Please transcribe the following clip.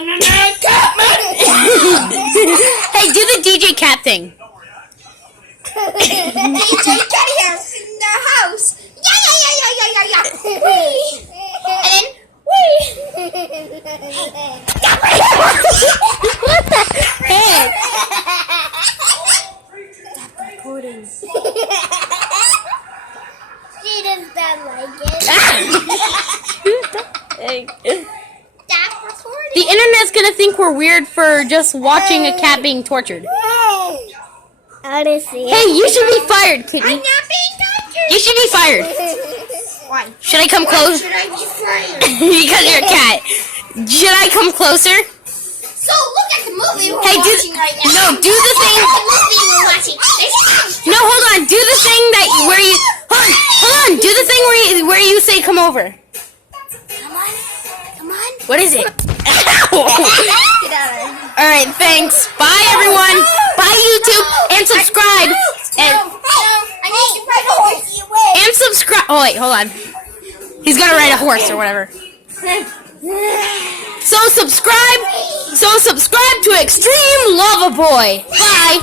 Hey, do the DJ Cat thing. DJ Catty in the house. Yeah. And then, What the heck? recording. She does not like it. Stop recording. The internet's gonna think we're weird for just watching a cat being tortured. Honestly. Hey, you should be fired, I'm Kitty. not being tortured. You should be fired. Why? Should I come close? Should I be fired? Because you're a cat. Should I come closer? So look at the movie we're Hey, watching right now. no, do the thing. Look at the movie we're watching. No, hold on. Do the thing that where you hold on. Do the thing where you say come over. Come on. What is it? Get out of here. All right, thanks. Bye, everyone. Bye, YouTube, and subscribe. And I need to ride a horsey away. and subscribe. Oh wait, hold on. He's gonna ride a horse or whatever. So subscribe to Extreme Lava Boy. Bye.